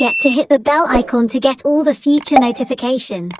forget to hit the bell icon to get all the future notifications.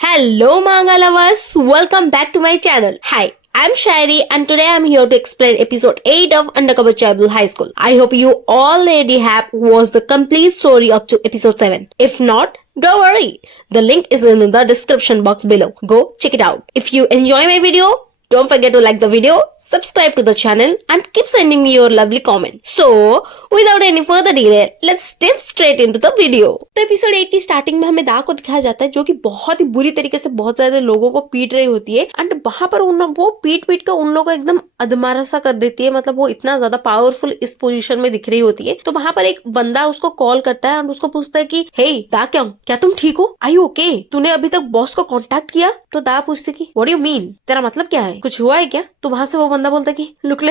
Hello manga lovers, welcome back to my channel. Hi, I'm Shairi and today I'm here to explain episode 8 of Undercover Chaebol High School. I hope you already have watched the complete story up to episode 7. If not, don't worry. The link is in the description box below. Go check it out. If you enjoy my video, don't forget to like the video, subscribe to the channel and keep sending me your lovely comment. So, without any further delay, let's step straight into the video. तो episode 8 की starting में हमें दा को दिखाया जाता है जो कि बहुत ही बुरी तरीके से बहुत ज्यादा लोगों को पीट रही होती है एंड वहां पर वो पीट कर उन लोगों को एकदम अधमारा सा कर देती है। मतलब वो इतना ज्यादा पावरफुल इस पोजीशन में दिख रही होती है। तो वहां पर एक बंदा उसको कॉल करता है और उसको पूछता है कि हे दा क्या तुम ठीक हो? आई ओके? तूने अभी तक बॉस को कॉन्टेक्ट किया? तो दा पूछते कि व्हाट डू यू मीन? तेरा मतलब क्या है? कुछ हुआ है क्या? तो वहां से वो बंदा बोलता है कि लुक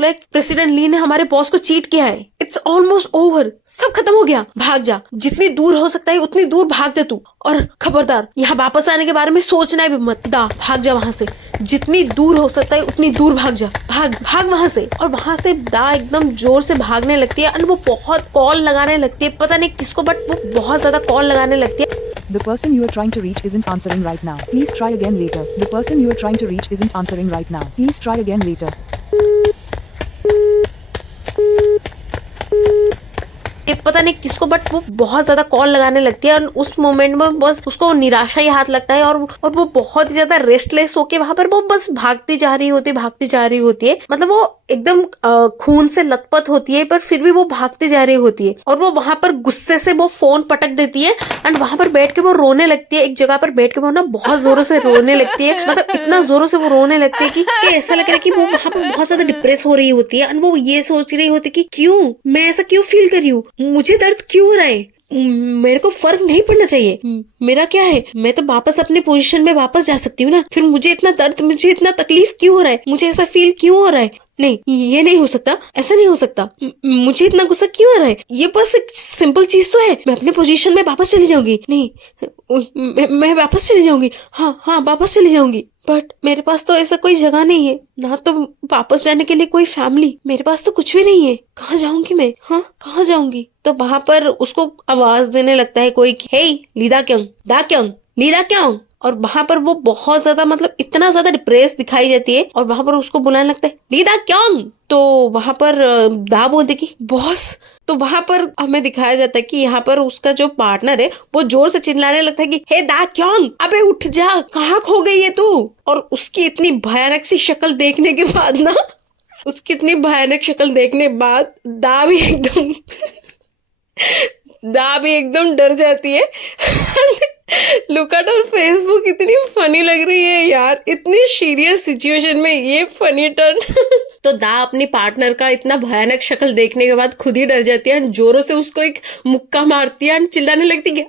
लाइक प्रेसिडेंट ली ने हमारे बॉस को चीट किया है। इट्स ऑलमोस्ट ओवर, सब खत्म हो गया, भाग जा, जितनी दूर हो सकता है उतनी दूर भाग दे तू, और खबरदार यहाँ वापस आने के बारे में सोचना भी मत। दा भाग जा वहां से, जितनी दूर हो सकता है उतनी दूर भाग जा, भाग वहां से। और वहां से दा एकदम जोर से भागने लगती है एंड वो बहुत कॉल लगाने लगती है, पता नहीं किसको, बट वो बहुत ज्यादा कॉल लगाने लगती है। The person you are trying to reach isn't answering right now. Please try again later. The person you are trying to reach isn't answering right now. Please try again later. पता नहीं किसको, but वो बहुत ज्यादा call लगाने लगती है और उस मोमेंट में बस उसको निराशा ही हाथ लगता है और वो बहुत ही ज्यादा रेस्टलेस होके वहां पर वो बस भागती जा रही होती है। मतलब वो एकदम खून से लथपथ होती है पर फिर भी वो भागती जा रही होती है और वो वहां पर गुस्से से वो फोन पटक देती है एंड वहां पर बैठ के वो रोने लगती है। एक जगह पर बैठ के वो ना बहुत जोरों से रोने लगती है, मतलब इतना जोरों से वो रोने लगती है कि ऐसा लग रहा है कि वो वहां पर बहुत ज्यादा डिप्रेस हो रही होती है एंड वो ये सोच रही होती है कि क्यों मैं ऐसा क्यों फील कर रही हूँ, मुझे दर्द क्यों हो रहा है, मेरे को फर्क नहीं पड़ना चाहिए, मेरा क्या है, मैं तो वापस अपने पोजीशन में वापस जा सकती हूँ ना, फिर मुझे इतना दर्द, मुझे इतना तकलीफ क्यों हो रहा है, मुझे ऐसा फील क्यों हो रहा है, नहीं ये नहीं हो सकता, ऐसा नहीं हो सकता, मुझे इतना गुस्सा क्यों आ रहा है, ये बस एक सिंपल चीज तो है, मैं अपने पोजीशन में वापस चली जाऊंगी, नहीं मैं वापस चली जाऊंगी, हाँ वापस चली जाऊंगी, बट मेरे पास तो ऐसा कोई जगह नहीं है, ना तो वापस जाने के लिए कोई फैमिली, मेरे पास तो कुछ भी नहीं है, कहाँ जाऊंगी मैं, हाँ कहाँ जाऊंगी। तो वहां पर उसको आवाज देने लगता है कोई, हे लीदा क्यों, और वहां पर वो बहुत ज्यादा, मतलब इतना ज्यादा डिप्रेस दिखाई जाती है और वहां पर उसको बुलाने लगता है लीदा क्यों। तो वहां पर दा बोलती कि बॉस। तो वहां पर हमें दिखाया जाता है कि यहाँ पर उसका जो पार्टनर है वो जोर से चिल्लाने लगता है कि हे दा क्यों, अबे उठ जा, कहाँ खो गई है तू। और उसकी इतनी भयानक सी शक्ल देखने के बाद ना, उसकी इतनी भयानक शक्ल देखने के बाद दा भी एकदम डर जाती है। लुक एट हर फेस, वो कितनी फनी लग रही है यार, इतनी सीरियस सिचुएशन में ये फनी टर्न। तो दा अपने पार्टनर का इतना भयानक शक्ल देखने के बाद खुद ही डर जाती है, जोरों से उसको एक मुक्का मारती है, चिल्लाने लगती है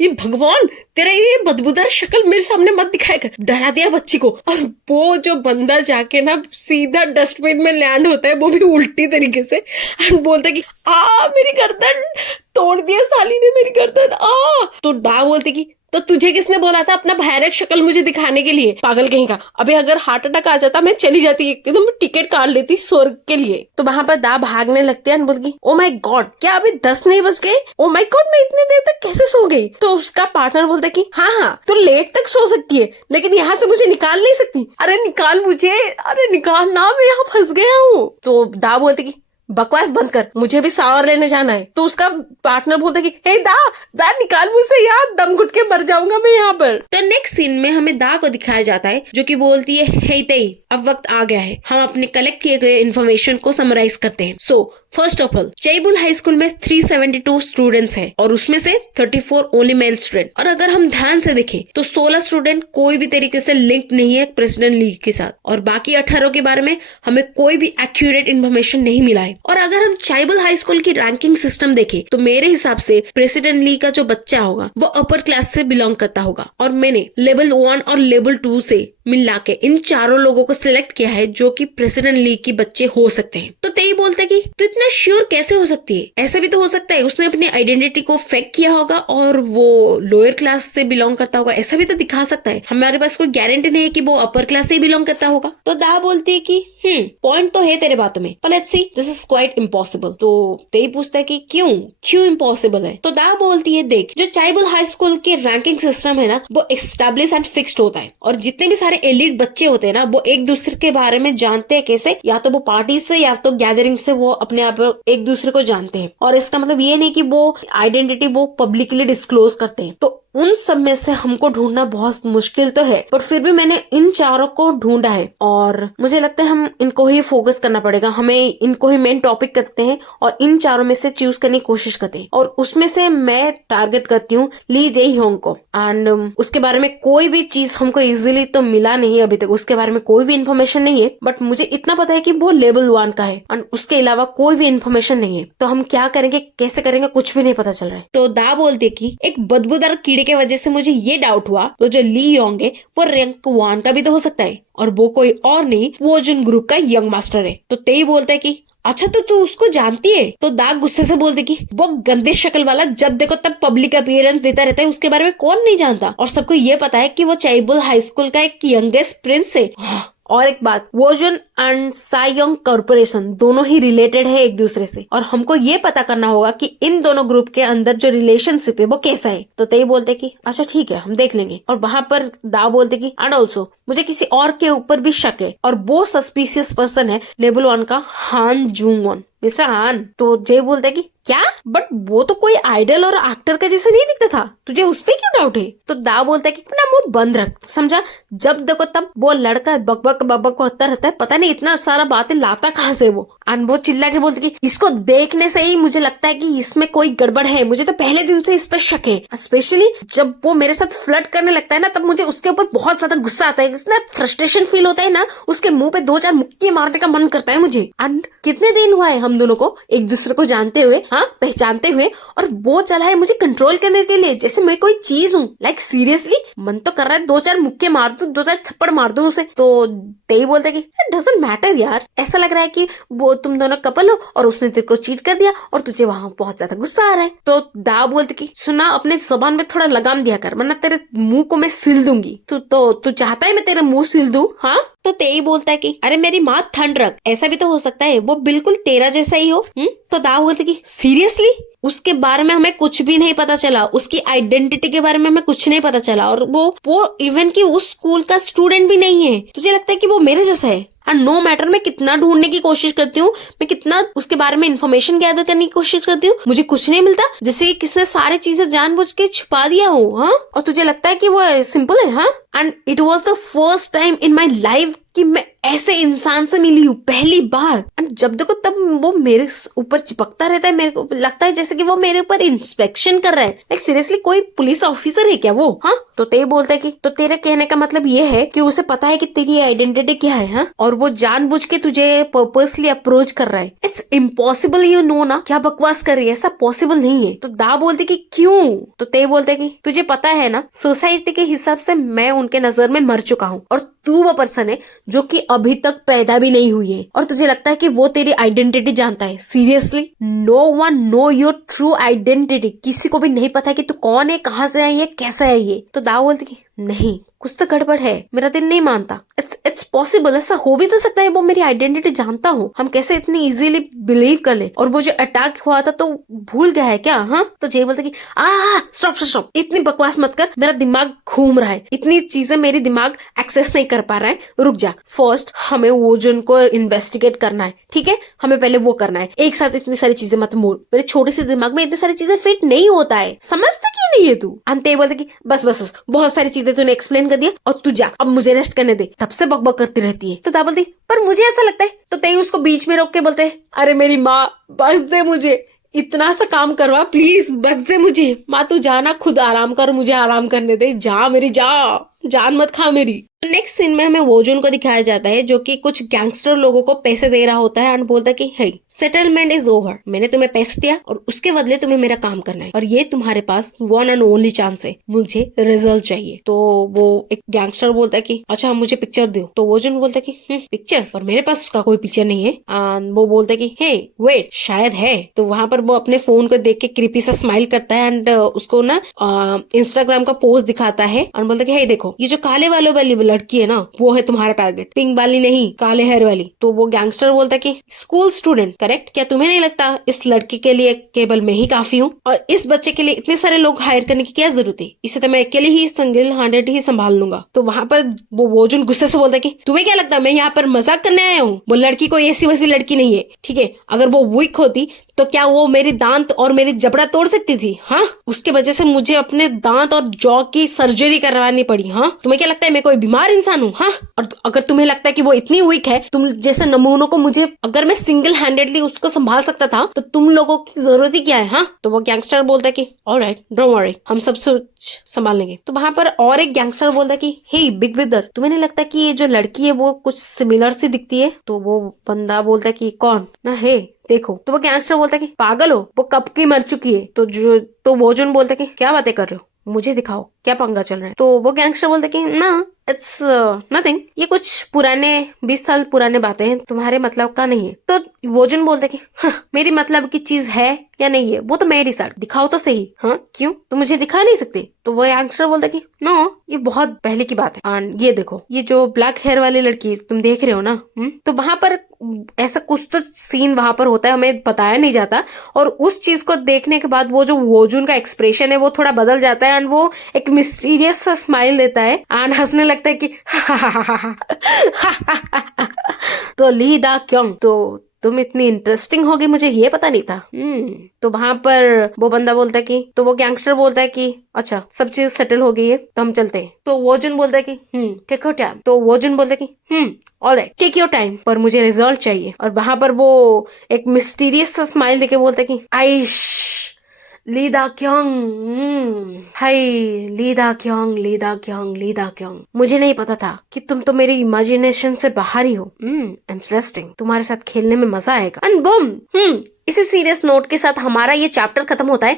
ये भगवान तेरा ये बदबूदार शक्ल मेरे सामने मत दिखाया कर, डरा दिया बच्ची को। और वो जो बंदा जाके ना सीधा डस्टबिन में लैंड होता है, वो भी उल्टी तरीके से, एंड बोलता है कि मेरी गर्दन तोड़ दिया साली ने, मेरी गर्दन। तो डा बोलती कि तो तुझे किसने बोला था अपना भयानक शक्ल मुझे दिखाने के लिए, पागल कहीं का, अबे अगर हार्ट अटैक आ जाता मैं चली जाती, एकदम टिकट काट लेती स्वर्ग के लिए। तो वहां पर दा भागने लगती है और बोलती ओ माय गॉड, क्या अभी 10 नहीं बज गए, ओ माय गॉड मैं इतनी देर तक कैसे सो गई। तो उसका पार्टनर बोलता है कि हाँ तो लेट तक सो सकती है लेकिन यहाँ से मुझे निकाल नहीं सकती। अरे निकाल मुझे, अरे निकाल ना, मैं यहाँ फंस गया हूँ। तो दा बोलती कि बकवास बंद कर, मुझे भी शावर लेने जाना है। तो उसका पार्टनर बोलता है कि हे दा निकाल मुझसे यार, दम घुट के मर जाऊंगा मैं यहाँ पर। तो नेक्स्ट सीन में हमें दा को दिखाया जाता है जो कि बोलती है हे तेई अब वक्त आ गया है, हम अपने कलेक्ट किए गए इन्फॉर्मेशन को समराइज करते हैं। So first of all chaebol high school में 372 स्टूडेंट्स हैं और उसमें से 34 ओनली मेल स्टूडेंट। और अगर हम ध्यान से देखें तो 16 स्टूडेंट कोई भी तरीके से लिंक नहीं है प्रेसिडेंट ली के साथ और बाकी 18 के बारे में हमें कोई भी एक्यूरेट इन्फॉर्मेशन नहीं मिला है। और अगर हम चैबोल हाई स्कूल की रैंकिंग सिस्टम देखें तो मेरे हिसाब से प्रेसिडेंट ली का जो बच्चा होगा वो अपर क्लास से बिलोंग करता होगा और मैंने लेवल 1 और लेवल 2 से मिला के इन चारों लोगों को सिलेक्ट किया है जो कि प्रेसिडेंट लीग के बच्चे हो सकते हैं। तो तेई बोलता है कि तो इतना श्योर कैसे हो सकती है? ऐसा भी तो हो सकता है उसने अपनी आइडेंटिटी को फेक किया होगा और वो लोअर क्लास से बिलोंग करता होगा, ऐसा भी तो दिखा सकता है। हमारे पास कोई गारंटी नहीं है कि वो अपर क्लास से ही बिलोंग करता होगा। तो दा बोलती है कि पॉइंट तो है तेरे बातों में, पर let's see this is quite impossible. तो तेई पूछता है कि क्यों इम्पॉसिबल है? तो दा बोलती है देख, जो चाइबल हाई स्कूल के रैंकिंग सिस्टम है ना, वो एस्टैब्लिश एंड फिक्स्ड होता है और जितने भी सारे एलिट बच्चे होते हैं ना, वो एक दूसरे के बारे में जानते हैं। कैसे? या तो वो पार्टी से या तो गैदरिंग से वो अपने आप एक दूसरे को जानते हैं। और इसका मतलब ये नहीं कि वो आइडेंटिटी वो पब्लिकली डिस्क्लोज करते हैं। तो उन सब में से हमको ढूंढना बहुत मुश्किल तो है, पर फिर भी मैंने इन चारों को ढूंढा है और मुझे लगता है हम इनको ही फोकस करना पड़ेगा। हमें इनको ही मेन टॉपिक करते हैं और इन चारों में से चूज करने की कोशिश करते हैं। और उसमें से मैं टारगेट करती हूँ ली जेई होंग को। एंड उसके बारे में कोई भी चीज हमको इजीली तो मिला नहीं अभी तक, उसके बारे में कोई भी इन्फॉर्मेशन नहीं है, बट मुझे इतना पता है कि वो लेवल 1 का है एंड उसके अलावा कोई भी इन्फॉर्मेशन नहीं है। तो हम क्या करेंगे, कैसे करेंगे, कुछ भी नहीं पता चल रहा है। तो दा बोलते कि एक बदबूदार कीड़े की वजह से मुझे ये डाउट हुआ, तो जो ली योंग है वो रैंक 1 का भी तो हो सकता है और वो कोई और नहीं, वो जुन ग्रुप का यंग मास्टर है। तो तेई बोलता है कि अच्छा तो तू उसको जानती है? तो दाग गुस्से से बोलते कि वो गंदे शक्ल वाला जब देखो तब पब्लिक अपीयरेंस देता रहता है, उसके बारे में कौन नहीं जानता। और सबको ये पता है कि वो चाइबल हाई स्कूल का एक यंगेस्ट प्रिंस है। और एक बात, वोजन एंड सायोंग कॉर्पोरेशन दोनों ही रिलेटेड है एक दूसरे से और हमको ये पता करना होगा कि इन दोनों ग्रुप के अंदर जो रिलेशनशिप है वो कैसा है। तो तेई बोलते कि अच्छा ठीक है हम देख लेंगे। और वहां पर दा बोलते कि एंड ऑल्सो मुझे किसी और के ऊपर भी शक है और वो सस्पिशियस पर्सन है लेवल 1 का हान जूंगवॉन, मिस्टर हान। तो जय बोलता है कि क्या? बट वो तो कोई आइडल और एक्टर का जैसा नहीं दिखता था, तुझे उस पे क्यों डाउट है? तो दा बोलता है कि अपना मुंह बंद रख, समझा? जब देखो तब वो लड़का बकबक बकबक होता रहता है, पता नहीं इतना सारा बातें लाता कहाँ से वो। एंड वो चिल्ला के बोलती कि इसको देखने से ही मुझे लगता है कि इसमें कोई गड़बड़ है, मुझे तो पहले दिन से इस पर शक है। स्पेशली जब वो मेरे साथ फ्लर्ट करने लगता है ना, तब मुझे उसके ऊपर बहुत ज्यादा गुस्सा आता है, इतना फ्रस्ट्रेशन फील होता है ना, उसके मुंह पे 2-4 मुक्की मारने का मन करता है मुझे। एंड कितने दिन हुआ है हम दोनों को एक दूसरे को जानते हुए, हाँ पहचानते हुए, और वो चला है मुझे कंट्रोल करने के लिए जैसे मैं कोई चीज हूँ। लाइक सीरियसली मन तो कर रहा है 2-4 मुक्के मार दूं, 2-4 थप्पड़ मार दूं उसे। तो तेई बोलता है कि इट डजंट मैटर यार, ऐसा लग रहा है कि वो तुम दोनों कपल हो और उसने तेरे को चीट कर दिया और तुझे वहां बहुत ज्यादा गुस्सा आ रहा है। तो दा बोलते कि सुना, अपने जबान में थोड़ा लगाम दिया कर वरना तेरे मुंह को मैं सिल दूंगी। तू चाहता है मैं तेरा मुंह सिल दूं? हाँ। तो तेई बोलता है कि अरे मेरी माँ ठंड रख, ऐसा भी तो हो सकता है वो बिल्कुल तेरा जैसा ही हो। तो दा बोलते कि सीरियसली उसके बारे में हमें कुछ भी नहीं पता चला, उसकी आइडेंटिटी के बारे में हमें कुछ नहीं पता चला और वो इवन कि उस स्कूल का स्टूडेंट भी नहीं है। तुझे लगता है कि वो मेरे जैसा है? एंड नो मैटर मैं कितना ढूंढने की कोशिश करती हूँ, मैं कितना उसके बारे में इन्फॉर्मेशन गैदर करने की कोशिश करती हूँ, मुझे कुछ नहीं मिलता, जैसे कि किसने सारी चीजें जानबूझ के छुपा दिया हो। हाँ, और तुझे लगता है कि वो सिंपल है? हाँ। And it was the first time in my life कि मैं ऐसे इंसान से मिली हूँ पहली बार। एंड जब देखो तब वो मेरे ऊपर चिपकता रहता है, मेरे को लगता है जैसे कि वो मेरे ऊपर इंस्पेक्शन कर रहा है। लाइक सीरियसली कोई पुलिस ऑफिसर है क्या वो? हाँ। तो ते बोलता है कि तो तेरे कहने का मतलब ये है कि उसे पता है कि तेरी आइडेंटिटी क्या है, हाँ, और वो जानबूझ के तुझे पर्पसली अप्रोच कर रहा है। इट्स इम्पॉसिबल, यू नो ना, क्या बकवास कर रही है, ऐसा पॉसिबल नहीं है। तो दा बोलती कि क्यों? तो ते बोलते कि तुझे पता है ना, सोसाइटी के हिसाब से मैं उनके नजर में मर चुका हूँ और तू वो पर्सन है जो कि अभी तक पैदा भी नहीं हुई है और तुझे लगता है कि वो तेरी आइडेंटिटी जानता है। Seriously no one know your true identity, किसी को भी नहीं पता है कि तू कौन है, कहाँ से आई है, कैसा है ये। तो दाव बोलती कि नहीं, कुछ तो गड़बड़ है, मेरा दिल नहीं मानता। इट्स पॉसिबल, ऐसा हो भी तो सकता है वो मेरी आइडेंटिटी जानता हो, हम कैसे इतनी इजीली बिलीव कर ले। और वो जो अटैक हुआ था तो भूल गया है क्या? हाँ। तो जय बोलते कि स्टॉप, इतनी बकवास मत कर, मेरा दिमाग घूम रहा है, इतनी चीजें मेरी दिमाग एक्सेस नहीं कर पा रहा है, रुक जा। फर्स्ट हमें वोजन को इन्वेस्टिगेट करना है, ठीक है, हमें पहले वो करना है। एक साथ इतनी सारी चीजें मत बोल, मेरे छोटे से दिमाग में इतनी सारी चीजें फिट नहीं होता है, समझता क्यों नहीं है तू? अंत बोलते कि बस बहुत सारी चीजें तूने एक्सप्लेन कर दिया और तू जा, अब मुझे रेस्ट करने दे, तब से बकबक करती रहती है। तो ता बोलती पर मुझे ऐसा लगता है। तो तई उसको बीच में रोक के बोलते अरे मेरी माँ बस दे, मुझे इतना सा काम करवा प्लीज, बस दे मुझे। माँ तू जाना, खुद आराम कर, मुझे आराम करने दे, जा मेरी जा। जान मत खा मेरी। नेक्स्ट सीन में हमें वोजुन को दिखाया जाता है जो कि कुछ गैंगस्टर लोगों को पैसे दे रहा होता है एंड बोलता है कि हे सेटलमेंट इज ओवर, मैंने तुम्हें पैसे दिया और उसके बदले तुम्हें मेरा काम करना है और ये तुम्हारे पास वन एंड ओनली चांस है, मुझे रिजल्ट चाहिए। तो वो एक गैंगस्टर बोलता है कि अच्छा मुझे पिक्चर दो। तो वोजुन बोलता है कि पिक्चर, और मेरे पास उसका कोई पिक्चर नहीं है। एंड वो बोलता है कि हे वेट, शायद है। तो वहां पर वो अपने फोन को देख के क्रीपी सा स्माइल करता है एंड उसको ना इंस्टाग्राम का पोस्ट दिखाता है और बोलता है कि हे देखो ये जो काले वालों वाली लड़की है ना वो है तुम्हारा टारगेट, पिंक वाली नहीं, काले हेयर वाली। तो वो गैंगस्टर बोलता है कि स्कूल स्टूडेंट करेक्ट, क्या तुम्हें नहीं लगता इस लड़की के लिए केवल मैं ही काफी हूँ और इस बच्चे के लिए इतने सारे लोग हायर करने की क्या जरूरत है, इसे तो मैं अकेले ही सिंगल हैंडेड ही संभाल लूंगा। तो वहां पर वो वोजुन गुस्से से बोलता है कि तुम्हें क्या लगता है मैं यहाँ पर मजाक करने आया हूँ, वो लड़की कोई ऐसी वैसी लड़की नहीं है, ठीक है। अगर वो वीक होती तो क्या वो मेरी दांत और मेरी जबड़ा तोड़ सकती थी? हाँ, उसके वजह से मुझे अपने दांत और जॉ की सर्जरी करवानी पड़ी। हाँ, तुम्हें क्या लगता है मैं कोई बीमार इंसान हूँ? हाँ, और अगर तुम्हें लगता है कि वो इतनी वीक है, तुम जैसे नमूनों को मुझे अगर मैं सिंगल हैंडेडली उसको संभाल सकता था तो तुम लोगों की जरूरत ही क्या है? हाँ, तो वो गैंगस्टर बोलता है कि ऑलराइट डोंट वरी, हम सब कुछ संभाल लेंगे। तो वहां पर और एक गैंगस्टर बोलता है कि हे बिग ब्रदर, तुम्हें नहीं लगता कि ये जो लड़की है वो कुछ सिमिलर सी दिखती है? तो वो बंदा बोलता है कि कौन ना है देखो। तो वो गैंगस्टर बोलता है कि पागल हो, वो कब की मर चुकी है। तो वोजुन बोलता है कि क्या बातें कर रहे हो, मुझे दिखाओ क्या पंगा चल रहा है। तो वो गैंगस्टर बोलते कि ना इट्स नथिंग, ये कुछ पुराने 20 साल पुराने बातें हैं, तुम्हारे मतलब का नहीं है। तो वोजुन बोलते कि हाँ, मेरी मतलब की चीज है या नहीं है वो तो मैं डिसाइड, दिखाओ तो सही। हाँ क्यों, तुम मुझे दिखा नहीं सकते? तो वो गैंगस्टर बोलता कि नो ये बहुत पहले की बात है एंड ये देखो ये जो ब्लैक हेयर वाली लड़की तुम देख रहे हो ना। तो वहां पर ऐसा कुछ तो सीन वहां पर होता है, हमें बताया नहीं जाता और उस चीज को देखने के बाद वो जो वोजुन का एक्सप्रेशन है वो थोड़ा बदल जाता है एंड वो एक मिस्टीरियस सा स्माइल देता है एंड हंसने लगता है कि तो ली दा क्यों, तो तुम इतनी इंटरेस्टिंग होगी मुझे ये पता नहीं था। तो वहां पर वो बंदा बोलता है कि, तो वो गैंगस्टर बोलता है कि अच्छा सब चीज सेटल हो गई है तो हम चलते हैं। तो वोजुन बोलता है कि टेक योर टाइम। तो वोजुन बोलता है कि ऑलराइट टेक योर टाइम, पर मुझे रिजल्ट चाहिए। और वहां पर वो एक मिस्टीरियस सा स्माइल देके बोलता है कि आइश लीदा क्योंग, हाय लीदा क्योंग, लीदा क्योंग, लीदा क्योंग। मुझे नहीं पता था कि तुम तो मेरी इमेजिनेशन से बाहर ही हो। इंटरेस्टिंग, तुम्हारे साथ खेलने में मजा आएगा। एंड बूम, इसी सीरियस नोट के साथ हमारा ये चैप्टर खत्म होता है।